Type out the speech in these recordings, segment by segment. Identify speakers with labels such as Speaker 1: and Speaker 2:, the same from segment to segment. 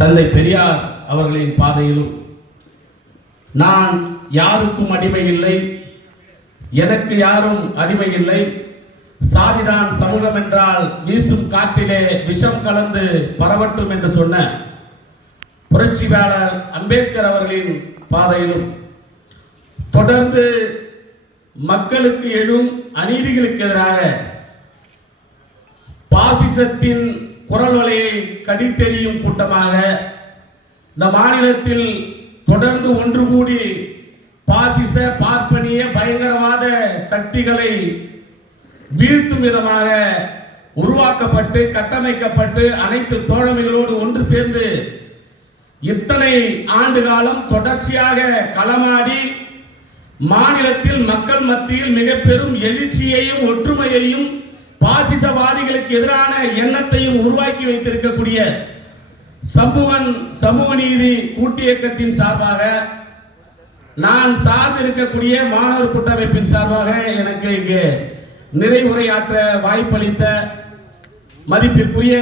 Speaker 1: தந்தை பெரியார் அவர்களின் பாதையிலும். நான் யாருக்கும் அடிமை இல்லை. எனக்கு யாரும் அடிமை இல்லை. சாதிதான் சமூகம் என்றால் வீசும் காற்றிலே விஷம் கலந்து பரவட்டும் என்று சொன்ன புரட்சியாளர் அம்பேத்கர் அவர்களின் பாதையிலும். தொடர்ந்து மக்களுக்கு எழும் அநீதிகளுக்கு எதிராக பாசிசத்தின் குரல் வலையை கடித்தெறியும் கூட்டமாக இந்த மாநிலத்தில் தொடர்ந்து ஒன்று கூடி பாசிச பார்ப்பனிய பயங்கரவாத சக்திகளை வீழ்த்தும் விதமாக உருவாக்கப்பட்டு கட்டமைக்கப்பட்டு அனைத்து தோழமைகளோடு ஒன்று சேர்ந்து இத்தனை ஆண்டு காலம் தொடர்ச்சியாக களமாடி மாநிலத்தில் மக்கள் மத்தியில் மிக பெரும் எழுச்சியையும் ஒற்றுமையையும் பாசிசவாதிகளுக்கு எதிரான எண்ணத்தையும் உருவாக்கி வைத்திருக்கக்கூடிய சமூகன் சமூக நீதி கூட்டு இயக்கத்தின் சார்பாக நான் சார்ந்து இருக்கக்கூடிய மாணவர் கூட்டமைப்பின் சார்பாக எனக்கு இங்கே நிறைவுரையாற்ற வாய்ப்பளித்த மதிப்பிற்குரிய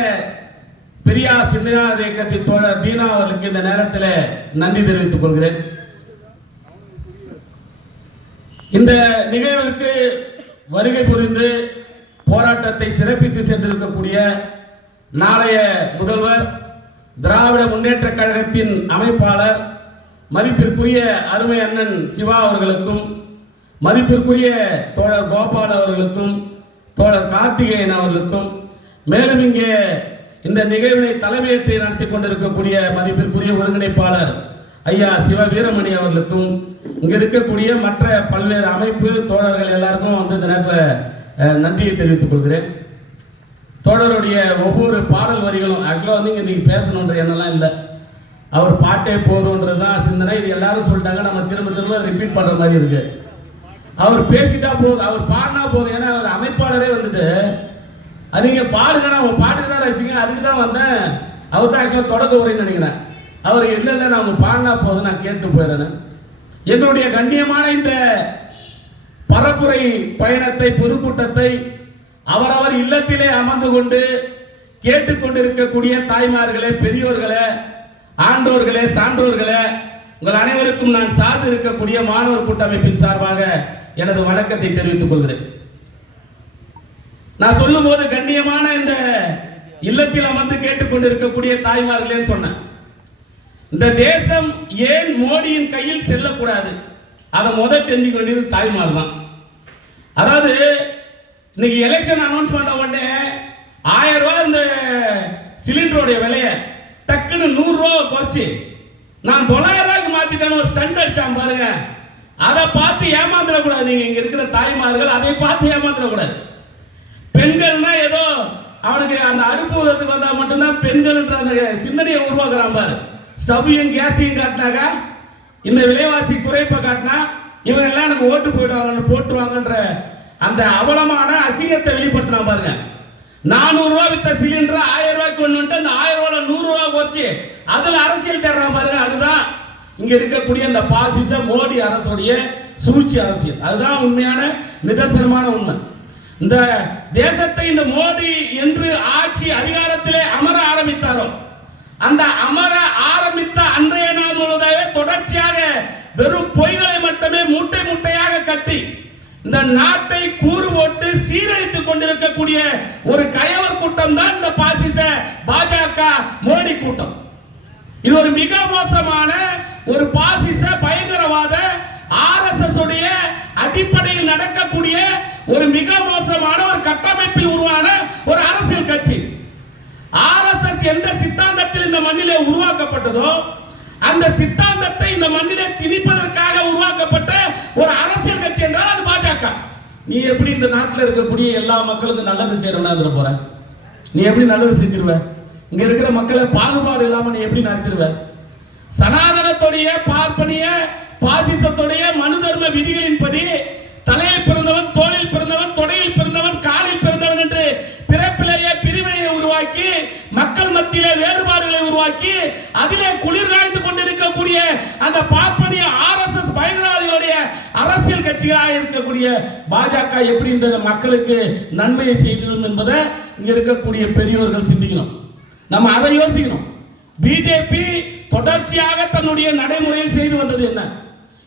Speaker 1: பெரியார் சிந்தனார் இயக்கத்தின் தோழர் தீனா அவர்களுக்கு இந்த நேரத்தில் நன்றி தெரிவித்துக் கொள்கிறேன். இந்த நிகழ்விற்கு வருகை புரிந்து போராட்டத்தை சிறப்பித்து சென்றிருக்கக்கூடிய நாளைய முதல்வர் திராவிட முன்னேற்ற கழகத்தின் அமைப்பாளர் மதிப்பிற்குரிய அருமை அண்ணன் சிவா அவர்களுக்கும் மதிப்பிற்குரிய தோழர் கோபால் அவர்களுக்கும் தோழர் கார்த்திகேயன் அவர்களுக்கும் மேலும் இங்கே இந்த நிகழ்வினை தலைமையேற்று நடத்தி கொண்டிருக்கக்கூடிய மதிப்பிற்குரிய ஒருங்கிணைப்பாளர் ஐயா சிவ வீரமணி அவர்களுக்கும் இங்க இருக்கக்கூடிய மற்ற பல்வேறு அமைப்பு தோழர்கள் எல்லாருக்கும் வந்து இந்த நேரத்தில் நன்றியை தெரிவித்துக் கொள்கிறேன். தோழருடைய ஒவ்வொரு பாடல் வரிகளும் ஆக்சுவலாக வந்து இங்கே நீங்கள் பேசணுன்ற எண்ணம்லாம் இல்லை. அவர் பாட்டே போதும்ன்றது தான் சிந்தனை. இது எல்லாரும் சொல்லிட்டாங்க நம்ம திரும்ப திரும்ப ரிப்பீட் பண்ணுற மாதிரி இருக்கு. அவர் பேசிட்டா போதும் அவர் பாடினா போதும். ஏன்னா அவர் அமைப்பாளரே வந்துட்டு அது நீங்கள் பாடுங்க நான் பாட்டுக்கு தான் ரசிங்க அதுக்கு தான் வந்தேன். அவர் தான் ஆக்சுவலாக தொடக்க உரைன்னு நினைக்கிறேன். அவர் இல்லை இல்லை நான் பாடினா போதும் நான் கேட்டு போயிடுறேன் என்னுடைய கண்ணியமான இந்த பரப்புரை பயணத்தை பொதுக்கூட்டத்தை அவரவர் இல்லத்திலே அமர்ந்து கொண்டு கேட்டுக்கொண்டிருக்கக்கூடிய தாய்மார்களே பெரியோர்களே ஆண்டோர்களே சான்றோர்களே உங்கள் அனைவருக்கும் நான் சார்ந்து இருக்கக்கூடிய மாணவர் கூட்டமைப்பின் சார்பாக எனது வணக்கத்தை தெரிவித்துக் கொள்கிறேன். நான் சொல்லும் போது கண்ணியமான இந்த இல்லத்தில் அமர்ந்து கேட்டுக்கொண்டிருக்கக்கூடிய தாய்மார்களேன்னு சொன்னேன். இந்த தேசம் ஏன் மோடியின் கையில் செல்லக்கூடாது? அதை முதல் தெரிஞ்சுக்க வேண்டியது தாய்மார் தான். அதாவது இன்னைக்கு எலெக்ஷன் அனௌன்ஸ் பண்ண உடனே ஆயிரம் ரூபாய் இந்த சிலிண்டருடைய விலையை டக்குன்னு நூறுரூவா குறைச்சி நான் தொள்ளாயிரம் ரூபாய்க்கு மாத்திட்டேன்னு ஒரு ஸ்டண்ட் அடிச்சான் பாருங்க. அதை பார்த்து ஏமாந்துடக்கூடாது நீங்க. இங்க இருக்கிற தாய்மார்கள் அதை பார்த்து ஏமாந்துடக்கூடாது. பெண்கள்னா ஏதோ அவனுக்கு அந்த அடுப்பு உதறதுக்கு வந்தா மட்டும்தான் பெண்கள்ன்ற அந்த சிந்தனையை உருவாக்குறான் பாரு. ஸ்டவ்வையும் கேஸையும் காட்டினாக்கா இந்த விலைவாசி குறைப்பை காட்டினா இவங்க எல்லாம் எனக்கு ஓட்டு போயிடுவாங்கன்னு போட்டுருவாங்கன்ற அந்த அவலமான அசிங்கத்தை வெளிப்படுத்தினா பாருங்க. நானூறு ரூபா வித்த சிலிண்டர் ஆயிரம் ரூபாய்க்கு ஒன்று அந்த ஆயிரம் ரூபாய் நூறு ரூபா குறைச்சி அதுல அரசியல் தேடுறான் பாருங்க. அதுதான் இங்க இருக்கக்கூடிய அந்த பாசிச மோடி அரசுடைய சூழ்ச்சி அரசியல். அதுதான் உண்மையான நிதர்சனமான உண்மை. இந்த தேசத்தை இந்த மோடி என்று ஆட்சி அதிகாரத்திலே அமர ஆரம்பித்தாரோ? அந்த அமர ஆரம்பித்த அன்றைய நாள் முழுவதாகவே தொடர்ச்சியாக வெறும் பொய்களை மட்டுமே மூட்டை மூட்டையாக கட்டி இந்த நாட்டை கூறு போட்டு சீரழித்துக் கொண்டிருக்கக்கூடிய ஒரு கயவர் கூட்டம் தான் இந்த பாசிச பாஜக மோடி கூட்டம். இது ஒரு மிக மோசமான ஒரு பாசிச பயங்கரவாத ஆர்எஸ்எஸ் உடைய அடிப்படையில் நடக்கக்கூடிய ஒரு மிக மோசமான ஒரு கட்டமைப்பில் உருவான ஒரு அரசியல் கட்சி. ஆர்எஸ்எஸ் எந்த சித்தாந்தத்தில் இந்த மண்ணிலே உருவாக்கப்பட்டதோ அந்த சித்தாந்தத்தை இந்த மண்ணிலே திணிப்பதற்காக உருவாக்கப்பட்ட ஒரு அரசியல் கட்சி என்றால் அது பாஜக. நீ எப்படி இந்த நாட்டில் இருக்கக்கூடிய எல்லா மக்களுக்கும் நல்லது செய்யறவனா போற? நீ எப்படி நல்லது செஞ்சிருவ? இங்க இருக்கிற மக்களை பாகுபாடு இல்லாம நீ எப்படி நடத்திருவ? சனாதனத்துடைய பார்ப்பனிய பாசிசத்துடைய மனு தர்ம விதிகளின்படி தலையில் பிறந்தவன் தோளில் பிறந்தவன் தொடையில் பிறந்தவன் காலில் பிறந்தவன் என்று பிறப்பிலேயே பிரிவினையை உருவாக்கி மக்கள் மத்தியிலே வேறுபாடுகளை உருவாக்கி அதிலே குளிர் காய்ந்து கொண்டிருக்கக்கூடிய அந்த பார்ப்பனிய ஆர்எஸ்எஸ் பயங்கரவாதிகளுடைய அரசியல் கட்சிகளாக இருக்கக்கூடிய பாஜக எப்படி இந்த மக்களுக்கு நன்மையை செய்திடும் என்பதை இங்க இருக்கக்கூடிய பெரியோர்கள் சிந்திக்கணும். நம்ம அதை யோசிக்கணும். பிஜேபி தொடர்ச்சியாக தன்னுடைய நடைமுறையில் செய்து வந்தது என்ன?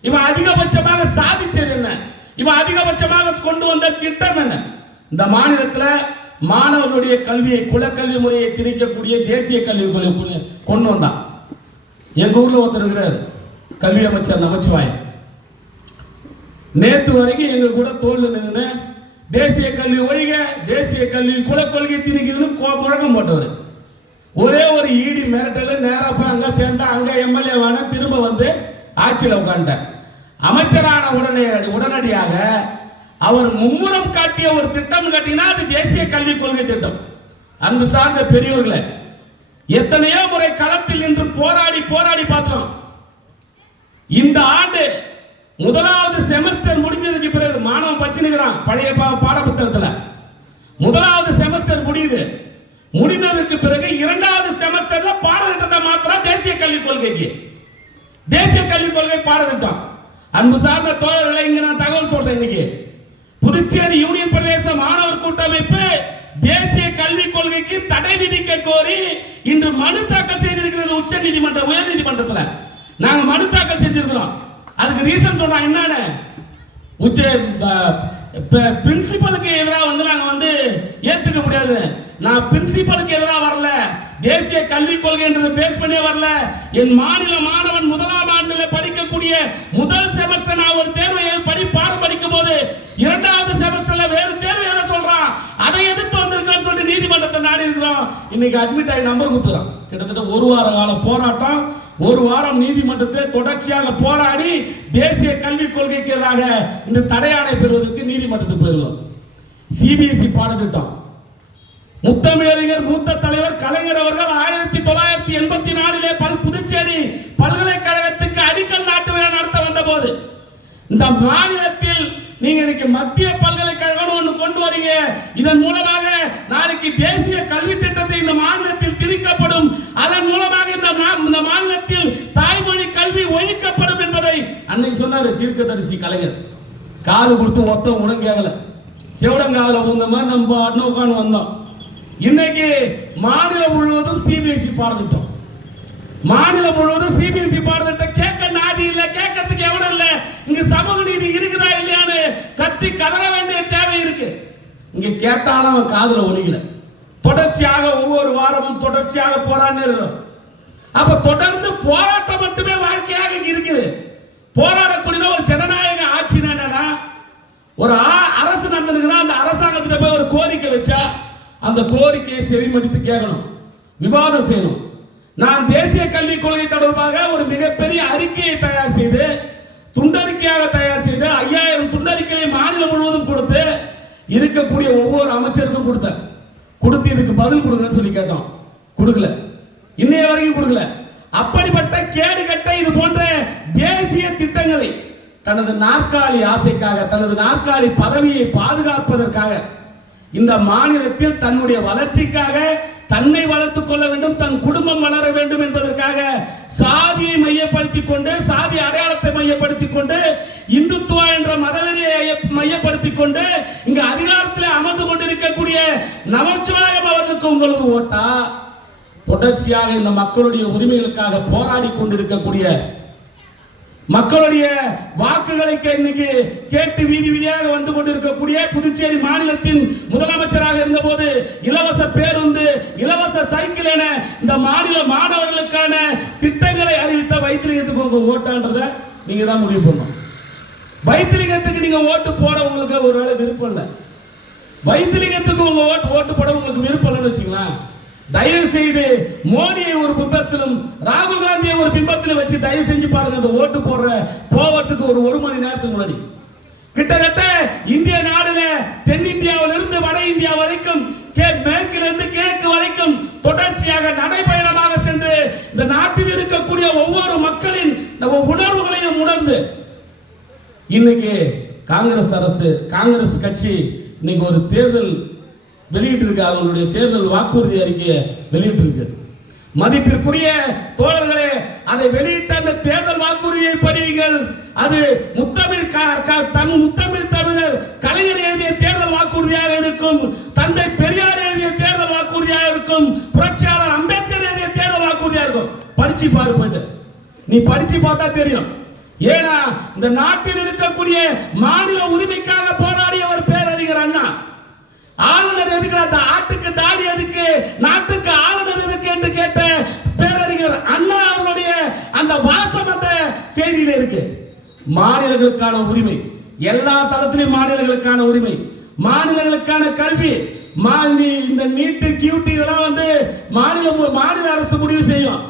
Speaker 1: இவன் அதிகபட்சமாக சாதிச்சது என்ன? இவன் அதிகபட்சமாக கொண்டு வந்த திட்டம் என்ன? இந்த மாநிலத்தில் மாணவர்களுடைய கல்வியை குலக்கல்வி முறையை திணிக்கக்கூடிய தேசிய கல்வி கொள்கை கொண்டு வந்தான். எங்க ஊர்ல ஒருத்தர் இருக்கிறார் கல்வி அமைச்சர் நமச்சிவாய் நேத்து வரைக்கும் எங்க கூட தோல்ல நின்று தேசிய கல்வி ஒழிக தேசிய கல்வி குலக்கொள்கை திணிக்கிறதுன்னு முழக்கம் போட்டவர். ஒரே ஒரு ஈடி மிரட்டல நேரா போய் அங்க சேர்ந்தா அங்க எம்எல்ஏ வான திரும்ப வந்து ஆட்சியில் உட்காந்துட்டேன் அமைச்சரான உடனே உடனடியாக அவர் மும்முரம் காட்டிய ஒரு திட்டம் காட்டினா அது தேசிய கல்வி கொள்கை திட்டம். அன்பு சார்ந்த பெரியோர்களை எத்தனையோ முறை களத்தில் நின்று போராடி போராடி பார்த்தோம் இந்த ஆண்டு முதலாவது செமஸ்டர் முடிஞ்சதுக்கு பிறகு மாணவன் படிச்சுனுக்கிறான் பழைய பா- பாட புத்தகத்துல முதலாவது செமஸ்டர் முடியுது. முடிந்ததுக்கு பிறகு இரண்டாவது செமஸ்டர்ல பாடத்திட்டத்தை மாத்திரம் தேசிய கல்விக் கொள்கைக்கு. தேசிய கல்விக் கொள்கை பாடத்திட்டம். அன்பு சார்ந்த தோழர்களை இங்க நான் தகவல் சொல்றேன் இன்னைக்கு. புதுச்சேரி யூனியன் பிரதேச மாணவர் கூட்டமைப்பு தேசிய கல்விக் கொள்கைக்கு தடை விதிக்க கோரி இன்று மனு தாக்கல் செய்திருக்கிறது உச்ச நீதிமன்ற உயர் நீதிமன்றத்தில். நாங்க மனு தாக்கல் செஞ்சிருக்கிறோம். அதுக்கு ரீசன் சொன்னா என்னன்னு? உச்ச பிரின்சிபலுக்கு எதிராக வந்து நாங்க வந்து ஏத்துக்க முடியாது. நான் பிரின்சிபலுக்கு எதிராக வரல. தேசிய கல்விக் கொள்கைன்றது பேஸ் பண்ணே வரல. என் மாநில மாணவன் முதலாம் ஆண்டுல படிக்கக்கூடிய முதல் செமஸ்டர் நான் ஒரு தேர்வை படி பாடம் படிக்கும் போது இரண்டாவது செமஸ்டர்ல வேறு தேர்வு எதை சொல்றான்? அதை எதிர்த்து வந்திருக்கான்னு சொல்லிட்டு நீதிமன்றத்தை நாடி இருக்கிறோம் இன்னைக்கு அட்மிட் ஆகி நம்பர் கொடுத்துறான். கிட்டத்தட்ட ஒரு வார கால போராட்டம். ஒரு வாரம் நீதிமன்றத்தில் தொடர்ச்சியாக போராடி தேசிய கல்விக் கொள்கைக்கு எதிராக இந்த தடையாணை பெறுவதற்கு நீதிமன்றத்துக்கு போயிருவோம் சிபிஎஸ்இ பாடத்திட்டம். முத்தமிழறிஞர் மூத்த தலைவர் கலைஞர் அவர்கள் ஆயிரத்தி தொள்ளாயிரத்தி எண்பத்தி நாலிலே பல் புதுச்சேரி பல்கலைக்கழகத்துக்கு அடிக்கல் நாட்டு விழா நடத்த வந்த போது இந்த மாநிலத்தில் நீங்க இன்னைக்கு மத்திய பல்கலைக்கழகம் ஒன்று கொண்டு வரீங்க. இதன் மூலமாக நாளைக்கு தேசிய கல்வி திட்டத்தை இந்த மாநிலத்தில் திணிக்கப்படும். அதன் மூலமாக இந்த இந்த மாநிலத்தில் தாய்மொழி கல்வி ஒழிக்கப்படும் என்பதை அன்னைக்கு சொன்னாரு தீர்க்கதரிசி கலைஞர். காது கொடுத்து ஒத்த உணம் கேட்கல செவடங்காதுல உந்த மாதிரி நம்ம பாட்டுன்னு உட்காந்து வந்தோம். இன்னைக்கு மாநிலம் முழுவதும் சிபிஎஸ்சி பாடத்திட்டம். மாநிலம் முழுவதும் சிபிஎஸ்சி பாடத்திட்டம் கேட்கறதுக்கு எவனும் இல்ல. இங்க சமூக நீதி இருக்குதா இல்லையான்னு கத்தி கதற வேண்டிய தேவை இருக்கு. இங்க கேட்டாலும் அவன் காதுல ஒழிக்கல தொடர்ச்சியாக ஒவ்வொரு வாரமும் தொடர்ச்சியாக போராடி இருக்கும் அப்ப தொடர்ந்து போராட்டம் மட்டுமே வாழ்க்கையாக இருக்குது. போராடக்கூடிய ஒரு ஜனநாயக ஆட்சி என்னன்னா ஒரு அரசு நடந்திருக்குன்னா அந்த அரசாங்கத்திட்ட போய் ஒரு கோரிக்கை வச்சா அந்த கோரிக்கையை செவிமடித்து கேட்கணும். விவாதம் செய்யணும். நான் தேசிய கல்விக் கொள்கை தொடர்பாக ஒரு மிகப்பெரிய அறிக்கையை தயார் செய்து துண்டறிக்கையாக தயார் செய்து ஐயாயிரம் துண்டறிக்கையை மாநிலம் முழுவதும் கொடுத்து இருக்கக்கூடிய ஒவ்வொரு அமைச்சருக்கும் கொடுத்தேன். கொடுத்து இதுக்கு பதில் கொடுங்கன்னு சொல்லி கேட்டோம். கொடுக்கல. இன்னைய வரைக்கும் கொடுக்கல. அப்படிப்பட்ட கேடு கட்ட இது போன்ற தேசிய திட்டங்களை தனது நாற்காலி ஆசைக்காக தனது நாற்காலி பதவியை பாதுகாப்பதற்காக இந்த மாநிலத்தில் தன்னுடைய வளர்ச்சிக்காக தன்னை வளர்த்துக் கொள்ள வேண்டும் தன் குடும்பம் வளர வேண்டும் என்பதற்காக சாதியை மையப்படுத்திக் கொண்டு சாதி அடையாளத்தை மையப்படுத்திக் கொண்டு இந்துத்துவா என்ற மதவெறியை மையப்படுத்திக் கொண்டு இங்க அதிகாரத்தில் அமர்ந்து கொண்டிருக்கக்கூடிய நமச்சிவாயம் அவர்களுக்கு உங்களது ஓட்டா. தொடர்ச்சியாக இந்த மக்களுடைய உரிமைகளுக்காக போராடி கொண்டிருக்கக்கூடிய மக்களுடைய வாக்குகளை இன்னைக்கு கேட்டு வீதி வீதியாக வந்து கொண்டிருக்கக்கூடிய புதுச்சேரி மாநிலத்தின் முதலமைச்சராக இருந்தபோது இலவச பேருந்து இலவச சைக்கிள் என இந்த மாநில மாணவர்களுக்கான திட்டங்களை அறிவித்த வைத்திலிங்கத்துக்கு உங்க ஓட்டான்றத நீங்க தான் முடிவு பண்ணணும். வைத்திலிங்கத்துக்கு நீங்க ஓட்டு போட உங்களுக்கு ஒருவேளை விருப்பம் இல்லை. வைத்திலிங்கத்துக்கு உங்க ஓட்டு ஓட்டு போட உங்களுக்கு விருப்பம் இல்லைன்னு வச்சுக்கலாம் தயவு செய்து மோடியை ஒரு பிம்பத்திலும் ராகுல் காந்தியை ஒரு பிம்பத்திலும் வச்சு தயவு செஞ்சு பாருங்க அந்த ஓட்டு போடுற போவதுக்கு ஒரு ஒரு மணி நேரத்துக்கு முன்னாடி. கிட்டத்தட்ட இந்திய நாடுல தென்னிந்தியாவிலிருந்து இருந்து வட இந்தியா வரைக்கும் கே- மேற்கிலிருந்து இருந்து கிழக்கு வரைக்கும் தொடர்ச்சியாக நடைபயணமாக சென்று இந்த நாட்டில் இருக்கக்கூடிய ஒவ்வொரு மக்களின் நம்ம உணர்வுகளையும் உணர்ந்து இன்னைக்கு காங்கிரஸ் அரசு காங்கிரஸ் கட்சி இன்னைக்கு ஒரு தேர்தல் வெளியிட்டிருக்கு அவங்களுடைய தேர்தல் வாக்குறுதி அறிக்கையை வெளியிட்டிருக்கு. மதிப்பிற்குரிய தோழர்களே அதை வெளியிட்ட அந்த தேர்தல் வாக்குறுதியை படியுங்கள். அது முத்தமிழ் க- க- தன் முத்தமிழ் தமிழர் கலைஞர் எழுதிய தேர்தல் வாக்குறுதியாக இருக்கும். தந்தை பெரியார் எழுதிய தேர்தல் வாக்குறுதியாக இருக்கும். புரட்சியாளர் அம்பேத்கர் எழுதிய தேர்தல் வாக்குறுதியாக இருக்கும். படிச்சு பாரு போயிட்டு. நீ படிச்சு பார்த்தா தெரியும். ஏன்னா இந்த நாட்டில் இருக்கக்கூடிய மாநில உரிமைக்காக போராடியவர் பேரறிஞர் அண்ணா. ஆளுநர் எதுக்கு? நாட்டுக்கு ஆளுநர் எதுக்கு என்று கேட்ட பேரறிஞர் அண்ணா அவருடைய அந்த வாசம் அந்த செய்தியில இருக்கு. மாநிலங்களுக்கான உரிமை எல்லா தளத்திலும் மாநிலங்களுக்கான உரிமை மாநிலங்களுக்கான கல்வி இந்த நீட்டு கியூட்டி இதெல்லாம் வந்து மாநில மாநில அரசு முடிவு செய்யும்.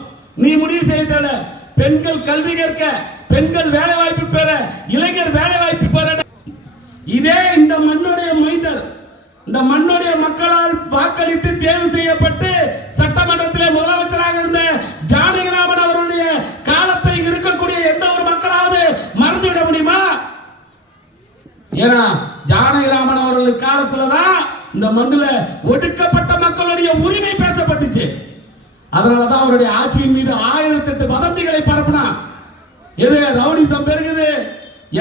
Speaker 1: நீ முடிவு செய்ய தேவை பெண்கள் கல்வி கேட்க பெண்கள் வேலை வாய்ப்பு பெற இளைஞர் வேலை வாய்ப்பு பெற. இதே இந்த மண்ணுடைய மைந்தர் இந்த மண்ணுடைய மக்களால் வாக்களித்து தேர்வு செய்யப்பட்டு சட்டமன்றத்தில் முதலமைச்சராக இருந்த ஜானகிராமன் அவருடைய காலத்தை இருக்கக்கூடிய எந்த ஒரு மக்களாவது மறந்துவிட முடியுமா? ஏன்னா ஜானகிராமன் அவர்கள் காலத்துல தான் இந்த மண்ணுல ஒடுக்கப்பட்ட மக்களுடைய உரிமை பேசப்பட்டுச்சு. அதனாலதான் அவருடைய ஆட்சியின் மீது ஆயிரத்தி எட்டு வதந்திகளை பரப்பினான். எது ரவுடிசம் பெருகுது?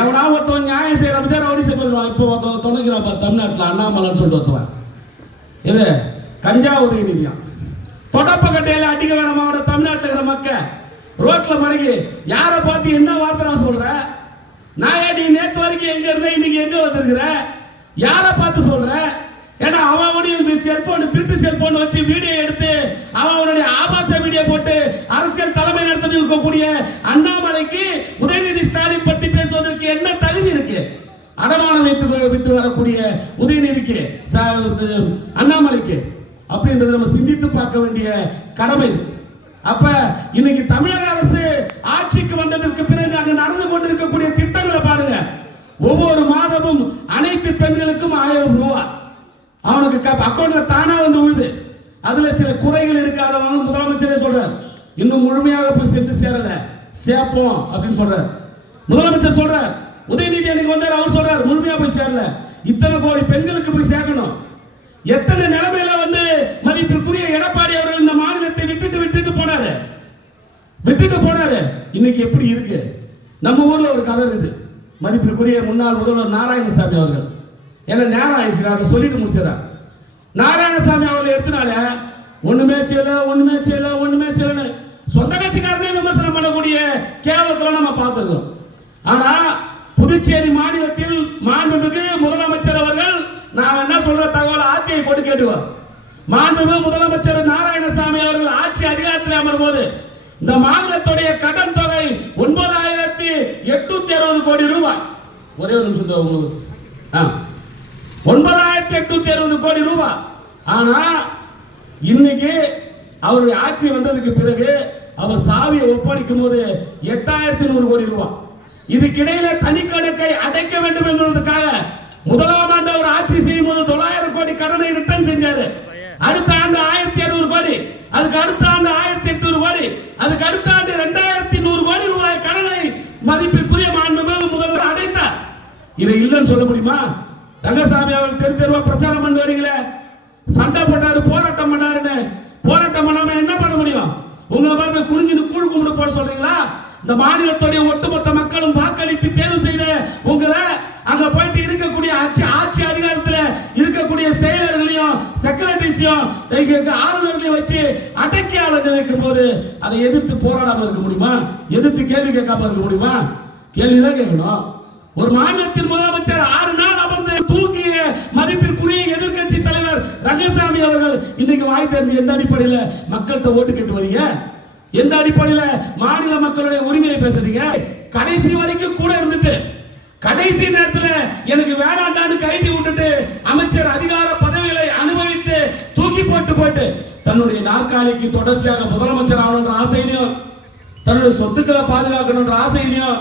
Speaker 1: எவனா ஒருத்தவன் நியாயம் செய்யற ரவுடிசம் பெருகுவான் இப்போ ஒருத்தவன் தொடங்கிறான் தமிழ்நாட்டில் அண்ணாமலைன்னு சொல்லிட்டு ஒருத்தவன். இது கஞ்சா உதயநிதியா தொடப்ப கட்டையில அடிக்க வேணாமா? அவட தமிழ்நாட்டில் இருக்கிற மக்க ரோட்ல மடங்கி யாரை பார்த்து என்ன வார்த்தை நான் சொல்றேன் நான் ஏன் நீ நேற்று வரைக்கும் எங்க இருந்த இன்னைக்கு எங்க வந்திருக்கிற? யாரை பார்த்து சொல்ற? ஏன்னா அவன் உடைய செல்போன் திருட்டு செல்போன் வச்சு வீடியோ எடுத்து அவன் அவனுடைய ஆபாச வீடியோ போட்டு அரசியல் தலைமை நடத்திட்டு இருக்கக்கூடிய அண்ணாமலைக்கு உதயநிதி ஸ்டாலின் பற்றி பேசுவதற்கு என்ன தகுதி இருக்கு அடமானம் வைத்து விட்டு வரக்கூடிய உதயநிதிக்கு அண்ணாமலைக்கு அப்படின்றத நம்ம சிந்தித்து பார்க்க வேண்டிய கடமை. அப்ப இன்னைக்கு தமிழக அரசு ஆட்சிக்கு வந்ததற்கு பிறகு அங்கு நடந்து கொண்டிருக்கக்கூடிய திட்டங்களை பாருங்க. ஒவ்வொரு மாதமும் அனைத்து பெண்களுக்கும் ஆயிரம் ரூபாய் அவனுக்கு அக்கௌண்ட்ல தானா வந்து விழுது அதுல சில குறைகள் இருக்காதவங்க முதலமைச்சரே சொல்றாரு. இன்னும் முழுமையாக போய் சென்று சேரல. சேர்ப்போம் அப்படின்னு சொல்றாரு. முதலமைச்சர் சொல்றாரு. உதயநிதி எனக்கு வந்தார் அவர் சொல்றாரு முழுமையா போய் சேரல. இத்தனை கோடி பெண்களுக்கு போய் சேர்க்கணும். எத்தனை நிலைமையில வந்து மதிப்பிற்குரிய எடப்பாடி அவர்கள் இந்த மாநிலத்தை விட்டுட்டு விட்டுட்டு போனாரு. விட்டுட்டு போனாரு. இன்னைக்கு எப்படி இருக்கு? நம்ம ஊர்ல ஒரு கதை இருக்குது. மதிப்பிற்குரிய முன்னாள் முதல்வர் நாராயணசாமி அவர்கள். என்ன நேரம் ஆயிடுச்சு அதை சொல்லிட்டு முடிச்சிடறேன். நாராயணசாமி அவர்களை எடுத்தனால ஒண்ணுமே செய்யல ஒண்ணுமே செய்யல ஒண்ணுமே செய்யலன்னு சொந்த கட்சிக்காரனே விமர்சனம் பண்ணக்கூடிய கேவலத்துல நம்ம பார்த்துருக்கோம். ஆனா புதுச்சேரி மாநிலத்தில் மாண்புமிகு முதலமைச்சர் அவர்கள் நான் என்ன சொல்ற தகவல் ஆட்சியை போட்டு கேட்டுக்கோ. மாண்புமிகு முதலமைச்சர் நாராயணசாமி அவர்கள் ஆட்சி அதிகாரத்தில் அமரும் போது இந்த மாநிலத்துடைய கடன் தொகை ஒன்பதாயிரத்தி எட்நூத்தி அறுபது கோடி ரூபாய். ஒரே ஒரு நிமிஷம் உங்களுக்கு. ஆ. ஒன்பதாயிரத்தி எட்நூத்தி அறுபது கோடி ரூபாய். ஆனா இன்னைக்கு அவருடைய ஆட்சி வந்ததுக்கு பிறகு அவர் சாவியை ஒப்படைக்கும் போது எட்டாயிரத்தி நூறு கோடி ரூபாய். இதுக்கிடையில தனி அடைக்க வேண்டும் என்பதற்காக முதலாம் ஆண்டு அவர் ஆட்சி செய்யும் போது தொள்ளாயிரம் கோடி கடனை ரிட்டர்ன் செஞ்சாரு. அடுத்த ஆண்டு ஆயிரத்தி இருநூறு கோடி அதுக்கு அடுத்த ஆண்டு ஆயிரத்தி எட்நூறு கோடி அதுக்கு அடுத்த ஆண்டு ரெண்டாயிரத்தி நூறு கோடி ரூபாய் கடனை மதிப்பிற்குரிய மாண்புமிகு முதல்வர் அடைத்தார். இதை இல்லைன்னு சொல்ல முடியுமா? ரங்கசாமி அவர் தெரு தெருவா பிரச்சாரம் பண்ணி வரீங்களே சண்டை போட்டாரு போராட்டம் பண்ணாருன்னு. போராட்டம் பண்ணாம என்ன பண்ண முடியும்? உங்களை பாருங்க குனிஞ்சு கூழு கும்பிடு போட சொல்றீங்களா? இந்த மாநிலத்துடைய ஒட்டுமொத்த மக்களும் வாக்களித்து தேர்வு செய்த உங்களை அங்க போயிட்டு இருக்கக்கூடிய ஆட்சி ஆட்சி அதிகாரத்துல இருக்கக்கூடிய செயலர்களையும் செக்ரட்டரிஸையும் ஆளுநர்களையும் வச்சு அடக்கி நினைக்கும் போது அதை எதிர்த்து போராடாம இருக்க முடியுமா? எதிர்த்து கேள்வி கேட்காம இருக்க முடியுமா? கேள்விதான் கேட்கணும். ஒரு மாநிலத்தின் முதலமைச்சர் ஆறு நாள் அமர்ந்து தூக்கிய மதிப்பிற்குரிய எதிர்க்கட்சி தலைவர் ரங்கசாமி அவர்கள் இன்னைக்கு வாய் தெரிஞ்சு எந்த அடிப்படையில மக்கள்கிட்ட ஓட்டு கேட்டு வரீங்க? எந்த அடிப்படையில மாநில மக்களுடைய உரிமையை பேசுறீங்க? கடைசி வரைக்கும் கூட இருந்துட்டு கடைசி நேரத்துல எனக்கு வேணாண்டான்னு கைட்டி விட்டுட்டு அமைச்சர் அதிகார பதவிகளை அனுபவித்து தூக்கி போட்டு போட்டு தன்னுடைய நாற்காலிக்கு தொடர்ச்சியாக முதலமைச்சர் ஆகணுன்ற ஆசையிலையும் தன்னுடைய சொத்துக்களை பாதுகாக்கணும்ன்ற ஆசையிலையும்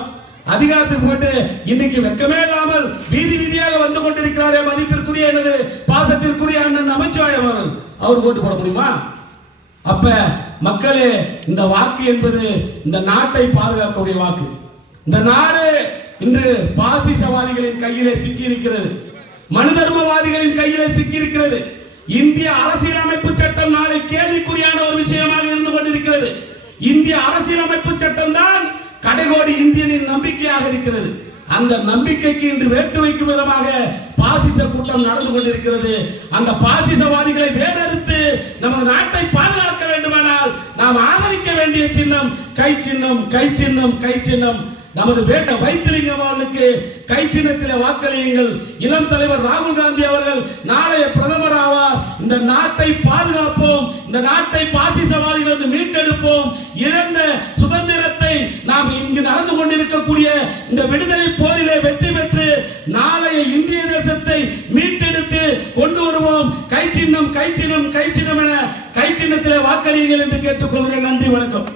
Speaker 1: அதிகாரத்துக்கு போட்டு இன்னைக்கு வெக்கமே இல்லாமல் வீதி வீதியாக வந்து கொண்டிருக்கிறாரே மதிப்பிற்குரிய எனது பாசத்திற்குரிய அண்ணன் அமைச்சர் அவர்கள். அவர் ஓட்டு போட முடியுமா? அப்ப மக்களே இந்த வாக்கு என்பது இந்த நாட்டை பாதுகாக்கக்கூடிய வாக்கு. இந்த நாடு இன்று பாசிசவாதிகளின் கையிலே சிக்கி இருக்கிறது மனுதர்மவாதிகளின் கையிலே சிக்கி இருக்கிறது இந்திய அரசியலமைப்பு சட்டம் நாளை கேள்விக்குறியான ஒரு விஷயமாக இருந்து கொண்டிருக்கிறது. இந்திய அரசியலமைப்பு சட்டம் தான் கடைகோடி இந்தியனின் நம்பிக்கையாக இருக்கிறது. அந்த நம்பிக்கைக்கு இன்று வேட்டு வைக்கும் விதமாக பாசிச கூட்டம் நடந்து கொண்டிருக்கிறது. அந்த பாசிசவாதிகளை வேறறுத்து நமது நாட்டை பாதுகாக்க வேண்டுமானால் நாம் ஆதரிக்க வேண்டிய சின்னம் கை சின்னம் கை சின்னம் கை சின்னம். நமது வேட்ட வைத்திலிங்கம் அவர்களுக்கு கை சின்னத்தில் வாக்களியுங்கள். இளம் தலைவர் ராகுல் காந்தி அவர்கள் நாளைய பிரதமர் ஆவார். இந்த நாட்டை பாதுகாப்போம். இந்த நாட்டை பாசிசவாதிகளிருந்து மீட்டெடுப்போம். இழந்த சுதந்திரத்தை நாம் இங்கு நடந்து கொண்டிருக்கக்கூடிய இந்த விடுதலை போரிலே வெற்றி பெற்று நாளைய இந்திய தேசத்தை மீட்டெடுத்து கொண்டு வருவோம். கை சின்னம் கை சின்னம் கை சின்னம் என கை சின்னத்திலே வாக்களியுங்கள் என்று கேட்டுக்கொள்கிறேன். நன்றி வணக்கம்.